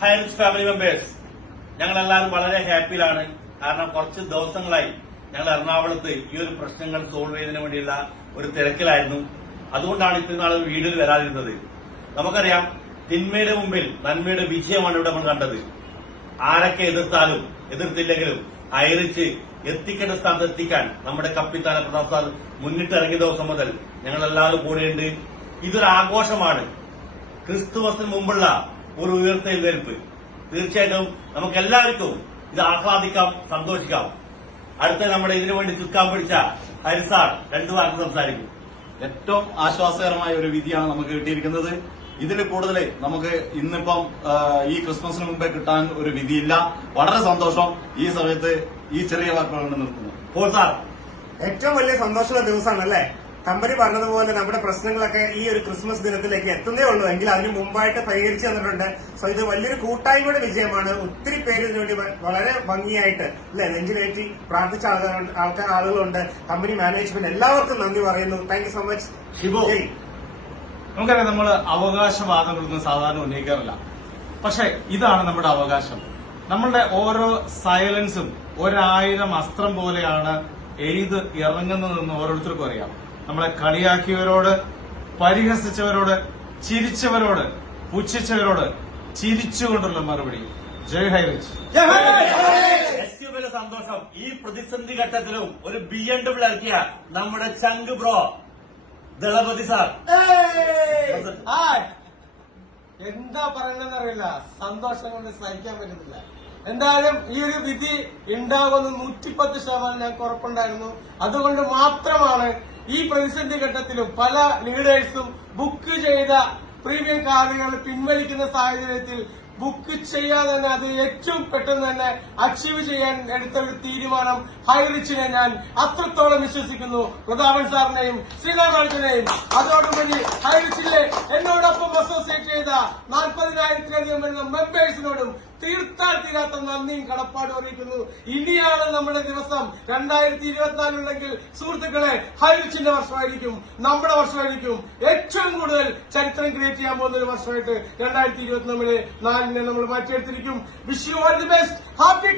ഹയൻസ് family members ഞങ്ങൾ എല്ലാവരും വളരെ ഹാപ്പിയിലാണ് കാരണം കുറച്ച് ദിവസങ്ങളായി ഞങ്ങൾ എറണാകുളത്ത് ഈ ഒരു പ്രശ്നങ്ങൾ സോൾവ് ചെയ്യുന്നതിന് വേണ്ടിയുള്ള ഒരു തിരക്കിലായിരുന്നു. അതുകൊണ്ടാണ് ഇത്രയും നാൾ വീഡിയോയിൽ വരാതിരുന്നത്. നമുക്കറിയാം തിന്മയുടെ മുമ്പിൽ നന്മയുടെ വിജയമാണ് ഇവിടെ നമ്മൾ കണ്ടത്. ആരൊക്കെ എതിർത്താലും എതിർത്തില്ലെങ്കിലും അയറിച്ച് എത്തിക്കേണ്ട സ്ഥാനത്ത് എത്തിക്കാൻ നമ്മുടെ കപ്പിത്താന പ്രതാപ് സാർ മുന്നിട്ടിറങ്ങിയ ദിവസം മുതൽ ഞങ്ങൾ എല്ലാവരും കൂടെയുണ്ട്. ഇതൊരു ആഘോഷമാണ്. ക്രിസ്തുമസിന് മുമ്പുള്ള ഒരു ഉയർത്തെഴുന്നേൽപ്പ് തീർച്ചയായിട്ടും നമുക്ക് എല്ലാവർക്കും ഇത് ആഹ്ലാദിക്കാം സന്തോഷിക്കാം. അടുത്ത നമ്മുടെ ഇതിനു വേണ്ടി ചുക്കാൻ പിടിച്ച ഹരിസാർ രണ്ടു വാക്ക് സംസാരിക്കും. ഏറ്റവും ആശ്വാസകരമായ ഒരു വിധിയാണ് നമുക്ക് കിട്ടിയിരിക്കുന്നത്. ഇതിൽ കൂടുതൽ നമുക്ക് ഇന്നിപ്പം ഈ ക്രിസ്മസിന് മുമ്പേ കിട്ടാൻ ഒരു വിധിയില്ല. വളരെ സന്തോഷം ഈ സമയത്ത് ഈ ചെറിയ വാക്കുകൾ കൊണ്ട് നിർത്തുന്നു പോൾ സാർ. ഏറ്റവും വലിയ സന്തോഷമുള്ള ദിവസമാണ് അല്ലേ കമ്പനി പറഞ്ഞതുപോലെ നമ്മുടെ പ്രശ്നങ്ങളൊക്കെ ഈ ഒരു ക്രിസ്മസ് ദിനത്തിലേക്ക് എത്തുന്നേ ഉള്ളൂ. എങ്കിൽ അതിന് മുമ്പായിട്ട് പരിഹരിച്ചു തന്നിട്ടുണ്ട്. സോ ഇത് വലിയൊരു കൂട്ടായ്മയുടെ വിജയമാണ്. ഒത്തിരി പേര് ഇതിനുവേണ്ടി വളരെ ഭംഗിയായിട്ട് അല്ലെ നെഞ്ചിലേറ്റി പ്രാർത്ഥിച്ച ആളുകളുണ്ട് ആൾക്കാർ ആളുകളുണ്ട്. കമ്പനി മാനേജ്മെന്റ് എല്ലാവർക്കും നന്ദി പറയുന്നു. Thank you so much Shibu. നമുക്കറിയാം നമ്മൾ അവകാശവാദങ്ങളൊന്നും സാധാരണ ഉന്നയിക്കാറില്ല. പക്ഷെ ഇതാണ് നമ്മുടെ അവകാശം. നമ്മളുടെ ഓരോ സൈലൻസും ഒരായിരം അസ്ത്രം പോലെയാണ് എഴുത് ഇറങ്ങുന്നതെന്ന് ഓരോരുത്തർക്കും അറിയാം. നമ്മളെ കളിയാക്കിയവരോട് പരിഹസിച്ചവരോട് ചിരിച്ചവരോട് പുച്ഛിച്ചവരോട് ചിരിച്ചുകൊണ്ടുള്ള മറുപടി. ജയ് വലിയ സന്തോഷം ഈ പ്രതിസന്ധി ഘട്ടത്തിലും ഒരു ബി എം ഡബ്ല്യൂ ഇറക്കിയ നമ്മുടെ ചങ്ക് ബ്രോ ദളപതി സാർ. എന്താ പറയണെന്നറിയില്ല സന്തോഷം കൊണ്ട് സഹിക്കാൻ പറ്റുന്നില്ല എന്തായാലും ഈ ഒരു വിധി ഉണ്ടാകുമെന്ന് നൂറ്റിപ്പത്ത് ശതമാനം ഞങ്ങൾക്ക് ഉറപ്പുണ്ടായിരുന്നു. അതുകൊണ്ട് മാത്രമാണ് ഈ പ്രതിസന്ധി ഘട്ടത്തിലും പല ലീഡേഴ്സും ബുക്ക് ചെയ്ത പ്രീമിയം കാർഡുകൾ പിൻവലിക്കുന്ന സാഹചര്യത്തിൽ ബുക്ക് ചെയ്യാതെ തന്നെ അത് ഏറ്റവും പെട്ടെന്ന് തന്നെ അച്ചീവ് ചെയ്യാൻ എടുത്ത ഒരു തീരുമാനം ഹൈറിച്ചിനെ ഞാൻ അത്രത്തോളം വിശ്വസിക്കുന്നു. പ്രതാപൻ സാറിനെയും ശ്രീനാഥ് അതോടൊപ്പം ഹൈറിച്ചിലെ എന്നോടൊപ്പം അസോസിയേറ്റ് ചെയ്ത നാൽപ്പതിനായിരത്തിലധികം വരുന്ന മെമ്പേഴ്സിനോടും തീർത്താൽ തീരാത്ത നന്ദിയും കടപ്പാടും അറിയിക്കുന്നു. ഇനിയാണ് നമ്മുടെ ദിവസം. രണ്ടായിരത്തി ഇരുപത്തിനാലുണ്ടെങ്കിൽ സുഹൃത്തുക്കളെ ഹൈറിച്ചിന്റെ വർഷമായിരിക്കും നമ്മുടെ വർഷമായിരിക്കും. ഏറ്റവും കൂടുതൽ ചരിത്രം ക്രിയേറ്റ് ചെയ്യാൻ പോകുന്ന ഒരു വർഷമായിട്ട് രണ്ടായിരത്തി ഇരുപത്തിനാലിന് നാലിനെ നമ്മൾ മാറ്റിയെടുത്തിരിക്കും. Wish you all the best happy